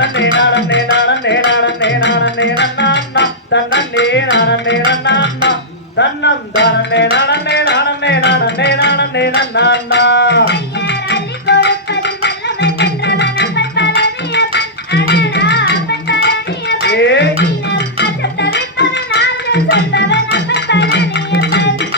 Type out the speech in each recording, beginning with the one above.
தன்னே நானே நானே நானே நானே நானா தன்னே நானே நானா தன்னம் தானே நானே நானே நானே நானே நானா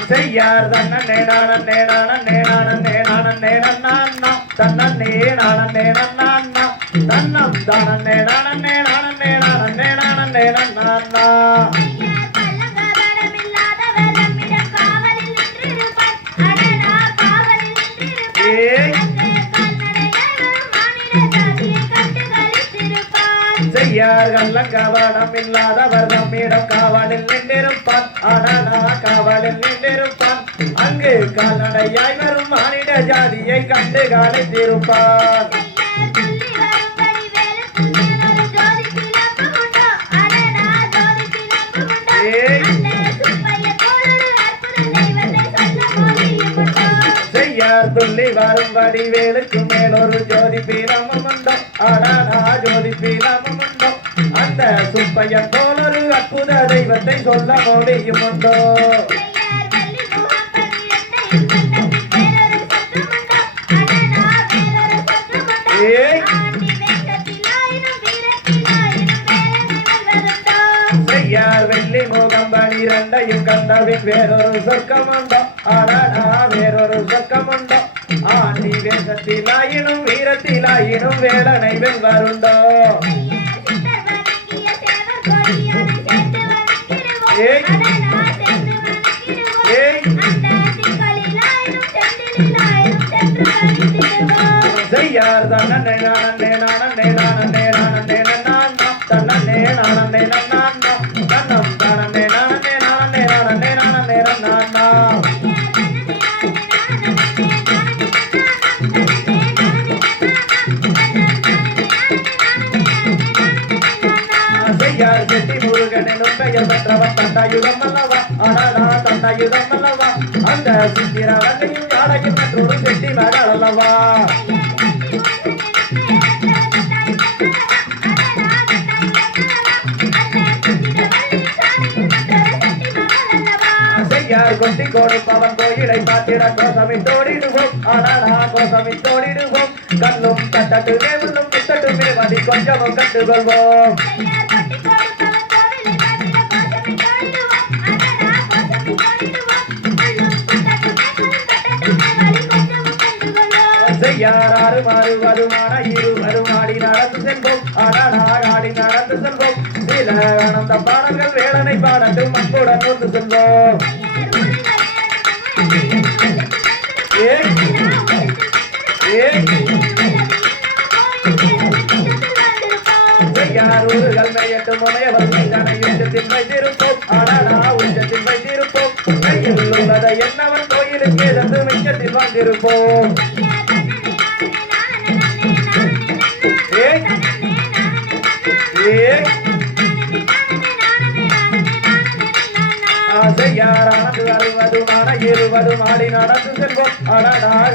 செய்யார் தன்னே நானே நானே நானே நானே நானா தன்னே நானே நானா தன்னம் தானே நானே நானே நானே நானே நானா செய்யார்கள் கவனம் இல்லாதவர் நம்மிடம் காவலில் நின்றிருப்பான் ஆனா காவலில் நின்றிருப்பான் அங்கு கால்நடையாய் வரும் மானிட ஜாதியை கண்டு காலைத்திருப்பான் செய்யார் துள்ளி வரும்படி வேலுக்கு மேலொரு ஜோதி பீரமும் உண்டோ ஆனா ஜோதி பீரமும் உண்டோ அந்த சுப்பையன் போலொரு அற்புத தெய்வத்தை சொல்ல முடியும் உண்டோ செய்யார் வெள்ளி முகம் பனிரெண்டையும் கண்டவின் வேறொரு சொர்க்கம் உண்டோ ஆனா வேறொரு சொர்க்கம் உண்டோ ஆண்டி வேஷத்திலாயினும் வீரத்திலாயினும் வேடனை வெல்வருண்டோ செய்யார் தன்னே நானே நானே நானே நானே நானா தன்னே நானே நானா தன்னம் தானே நானே நானே நானே நானே நானா செய்யார் செட்டி முருகனும் பெயர் பெற்றவன் தண்டாயுதம் அல்லவா ஆனா தண்டாயுதம் அல்லவா அந்த சித்திரவனையும் நாளையும் மற்றொரு செட்டி மகள் அல்லவா செய்யார் கொட்டி கொடுப்பவன் கோயிலை பார்த்திட கோசமிட்டோடிடுவோம் ஆனா கோசமிட்டோடிடுவோம் கல்லும் தட்டட்டுமே உள்ளும் முத்தட்டுமே வடி கொஞ்சமும் கண்டுகொள்வோம் செய்யார் மாறு வருமான இருவருமாடி நடந்து செல்வோம் ஆடி நடந்து செல்வோம் சில ஆனந்த பாடங்கள் வேடனை பாடட்டும் அன்புடன் கொண்டு செல்வோம் செய்யார் ஊர்கள் மையட்டு முனையவர் மீதானை உச்சத்தில் வைத்திருப்போம் ஆனா உச்சத்தில் வைத்திருப்போம் கையில் உள்ளதை என்னவன் கோயிலுக்கு எதிர்த்து மிச்சத்தில் வந்திருப்போம் செய்யாரானது அறுவதுமான இருவதுமாடி நடந்து செல்வோம்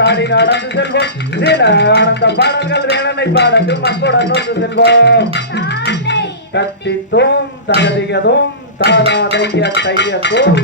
ஆடி நடந்து செல்வோம் சில ஆனந்த பாடல்கள் வேலனை பாடட்டும் அன்புடன் நோந்து செல்வோம் கத்தித்தோம் தகதிகதோம் தாராதைய தையத்தோம்